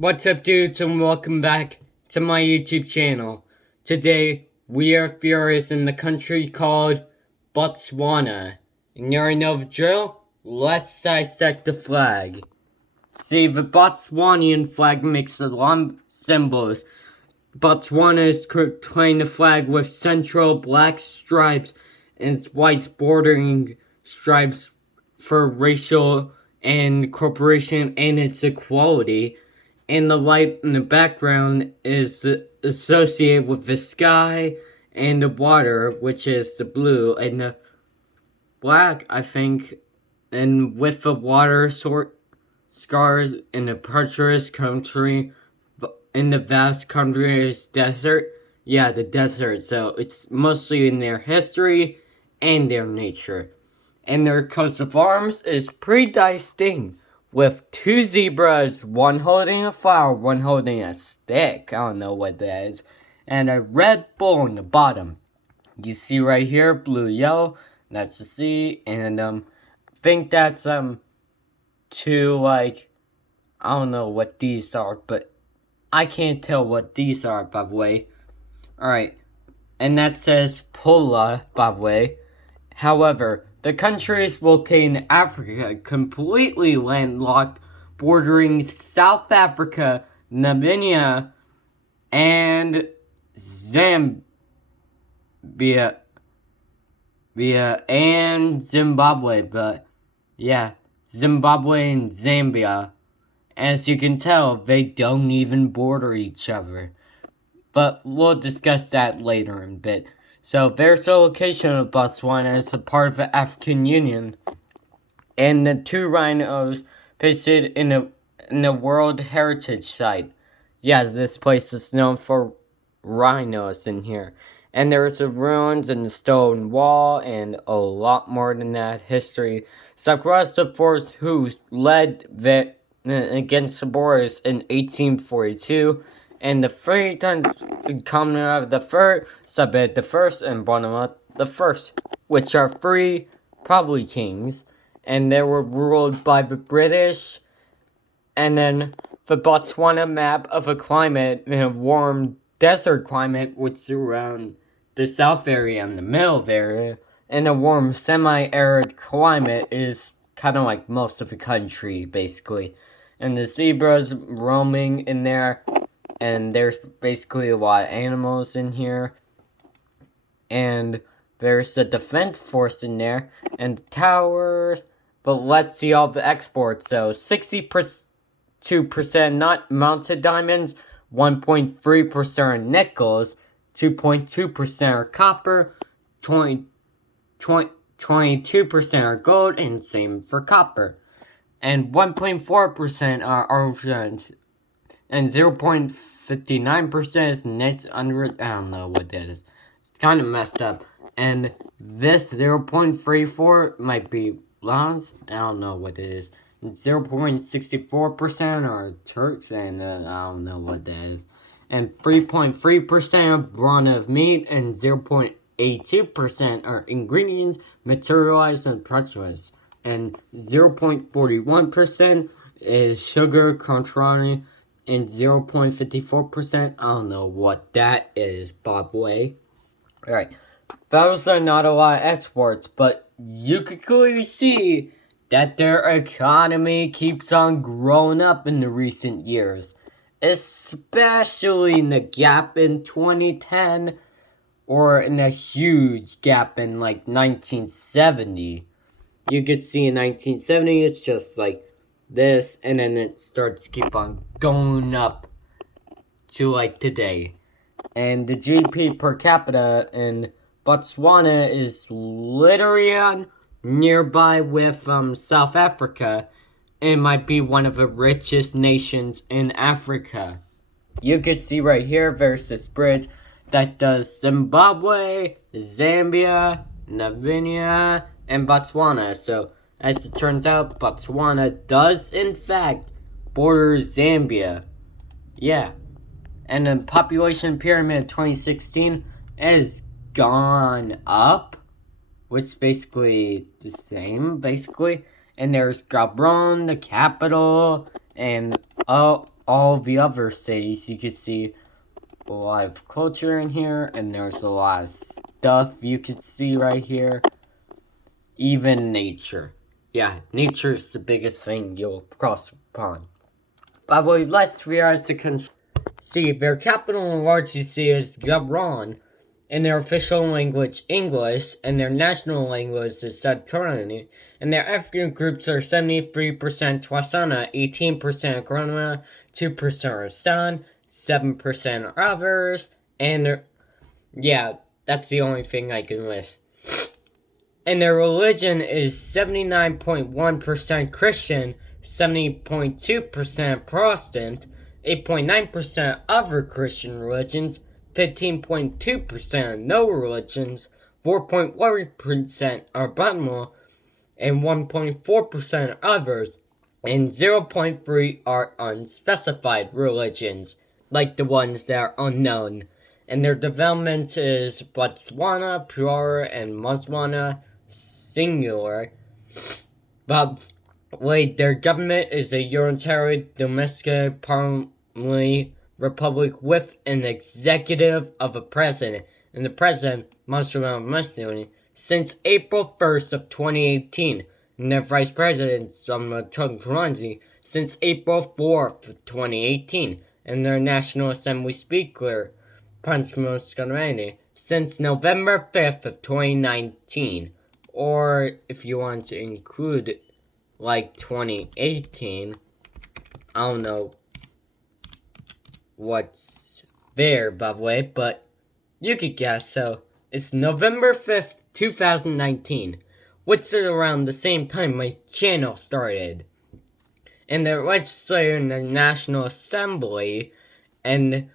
What's up, dudes, and welcome back to my YouTube channel. Today, we are furious in the country called Botswana. And you already know the drill? Let's dissect the flag. See, the Botswanian flag makes a lot of symbols. Botswana is portraying the flag with central black stripes and white bordering stripes for racial and corporation and its equality. And the light in the background is associated with the sky and the water, which is the blue, and the black, I think, and with the water scars in the treacherous country, in the vast country's desert. Yeah, the desert, so it's mostly in their history and their nature. And their coat of arms is pretty distinct, with two zebras, one holding a flower, one holding a stick, I don't know what that is, and a red bull in the bottom. You see right here, blue, yellow, that's the sea, and I think that's two, I don't know what these are, but I can't tell what these are, by the way. Alright, and that says Pola, by the way. However, the country is located in Africa, completely landlocked, bordering South Africa, Namibia, and Zambia, and Zimbabwe, but yeah, Zimbabwe and Zambia. As you can tell, they don't even border each other. But we'll discuss that later in a bit. So there's the location of Botswana as a part of the African Union. And the two rhinos pasted in a World Heritage Site. Yeah, this place is known for rhinos in here. And there's the ruins and the stone wall and a lot more than that history. So across the force who led against the Boers in 1842. And the three commoner of the first, Sabet the first, and Bonema the first, which are three, probably kings, and they were ruled by the British. And then the Botswana map of a climate in a warm desert climate, which is around the south area and the middle area, and a warm semi-arid climate is kind of like most of the country, basically. And the zebras roaming in there. And there's basically a lot of animals in here. And there's the defense force in there. And the towers. But let's see all the exports. So 62% not mounted diamonds. 1.3% are nickels. 2.2% are copper. 22% are gold. And same for copper. And 1.4% are argent. And 0.59% is net under, I don't know what that is. It's kind of messed up. And this 0.34 might be lost. I don't know what it is. 0.64% are Turks, and I don't know what that is. And 3.3% are brawn of meat, and 0.82% are ingredients, materialized, and treacherous. And 0.41% is sugar, contrary, and 0.54%, I don't know what that is, by the way. Alright, those are not a lot of exports, but you can clearly see that their economy keeps on growing up in the recent years. Especially in the gap in 2010, or in a huge gap in like 1970. You could see in 1970, it's just like this, and then it starts to keep on going up to like today. And the GDP per capita in Botswana is literally on nearby with South Africa. It might be one of the richest nations in Africa. You could see right here, there's this bridge that does Zimbabwe, Zambia, Namibia, and Botswana. So as it turns out, Botswana does, in fact, border Zambia. Yeah. And the population pyramid 2016 has gone up, which is basically the same, basically. And there's Gabon, the capital, and a all the other cities, you can see a lot of culture in here, and there's a lot of stuff you can see right here. Even nature. Yeah, nature is the biggest thing you'll cross upon. By the way, let's realize the country. See, their capital and largest city is Gabon, and their official language English, and their national language is Saturni, and their ethnic groups are 73% Botswana, 18% Ghana, 2% San, 7% others, and yeah, that's the only thing I can list. And their religion is 79.1% Christian, 70.2% Protestant, 8.9% other Christian religions, 15.2% no religions, 4.1% are Bible, and 1.4% others, and 0.3% are unspecified religions, like the ones that are unknown. And their development is Botswana, Pure, and Botswana singular. But wait, their government is a unitary domestic parliamentary republic with an executive of a president, and the president must remain Muslim since April 1st of 2018, and their vice president since April 4th of 2018, and their National Assembly Speaker since November 5th of 2019, or if you want to include like 2018, I don't know what's there by the way, but you could guess. So it's November 5th, 2019, which is around the same time my channel started. And the legislature in the National Assembly and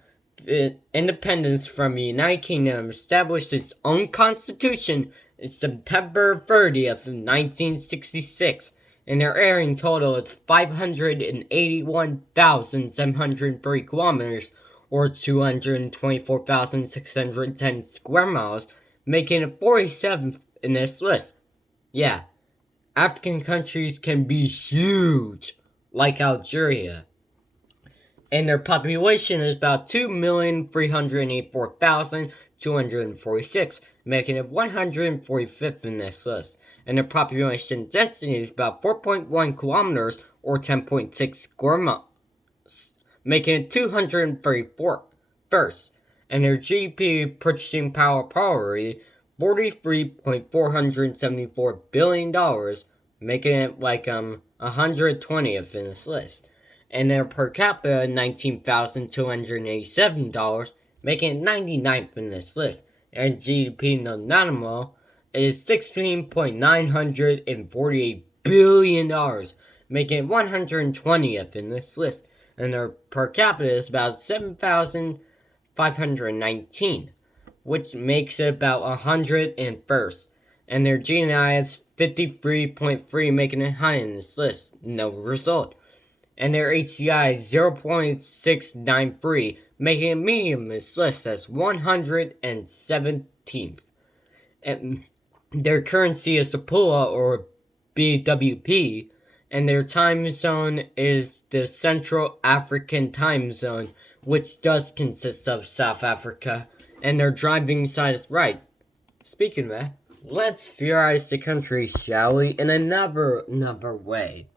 independence from the United Kingdom established its own constitution in September 30th of 1966, and their area in total is 581,703 kilometers, or 224,610 square miles, making it 47th in this list. Yeah, African countries can be huge, like Algeria. And their population is about 2,384,246, making it 145th in this list. And their population density is about 4.1 kilometers, or 10.6 square miles, making it 234st. And their GDP purchasing power probably $43.474 billion, making it like 120th in this list. And their per capita $19,287, making it 99th in this list. And GDP nominal is $16.948 billion, making it 120th in this list. And their per capita is about 7,519, which makes it about 101st. And their GNI is 53.3, making it high in this list. No result. And their HCI is 0.693, making it medium in this list as 117th. And their currency is the Pula, or BWP, and their time zone is the Central African Time Zone, which does consist of South Africa, and their driving side is right. Speaking of that, let's theorize the country, shall we, in another way.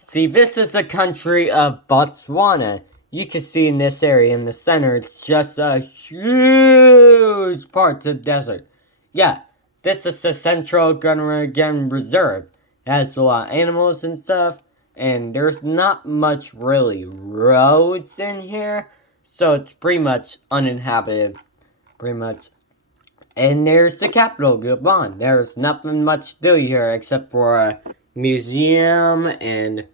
See, this is the country of Botswana. You can see in this area in the center, it's just a huge part of desert. Yeah, this is the Central Gunner Reserve. It has a lot of animals and stuff, and there's not much really roads in here, so it's pretty much uninhabited, pretty much. And there's the capital, Gabon. There's nothing much to do here except for a museum and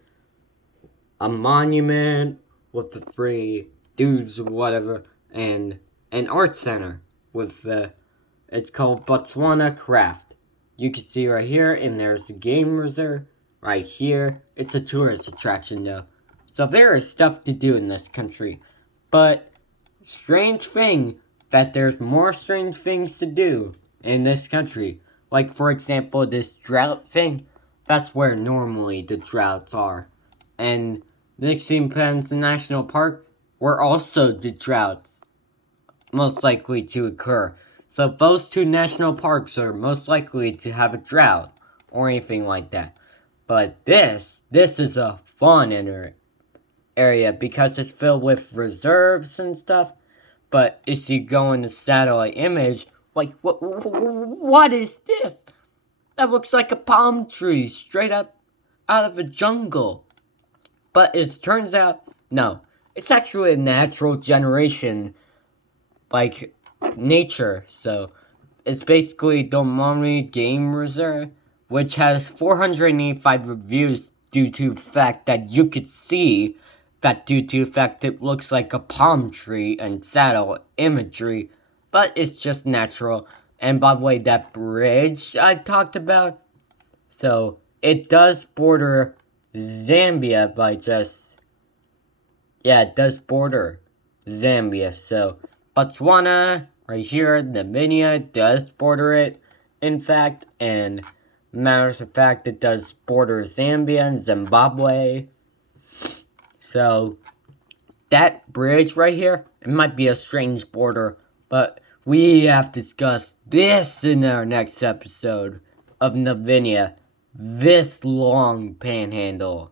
a monument with the three dudes or whatever, and an art center with the, it's called Botswana Craft. You can see right here, and there's the game reserve right here. It's a tourist attraction though. So there is stuff to do in this country. But strange thing that there's more strange things to do in this country. Like for example, this drought thing, that's where normally the droughts are. And mixing ponds national park were also the droughts most likely to occur. So those two national parks are most likely to have a drought or anything like that. But this is a fun area because it's filled with reserves and stuff. But if you go in the satellite image, like, what is this? That looks like a palm tree straight up out of a jungle. But it turns out, no. It's actually a natural generation, like nature. So it's basically Domani Game Reserve, which has 485 reviews due to the fact that you could see that due to the fact it looks like a palm tree and satellite imagery, but it's just natural. And by the way, that bridge I talked about, so it does border Zambia by just, yeah, it does border Zambia. So Botswana, right here, Namibia does border it, in fact, and matters of fact, it does border Zambia and Zimbabwe. So that bridge right here, it might be a strange border, but we have discussed this in our next episode of Namibia. This long panhandle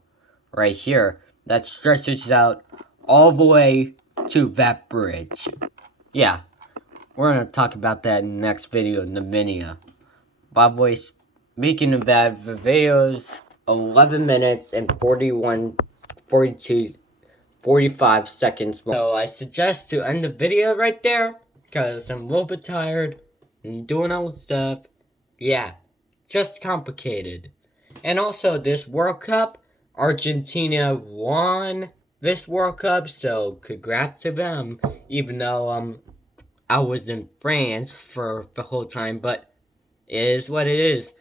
right here that stretches out all the way to that bridge. Yeah, we're going to talk about that in the next video, Namibia. By the way, speaking of that, the video's 11 minutes and 45 seconds long. So I suggest to end the video right there, because I'm a little bit tired and doing all the stuff. Yeah, just complicated. And also, this World Cup, Argentina won this World Cup, so congrats to them. Even though I was in France for the whole time, but it is what it is.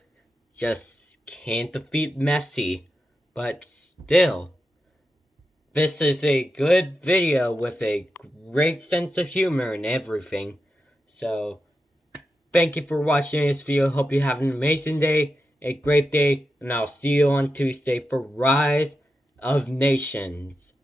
Just can't defeat Messi. But still, this is a good video with a great sense of humor and everything. So, thank you for watching this video. Hope you have an amazing day, a great day, and I'll see you on Tuesday for Rise of Nations.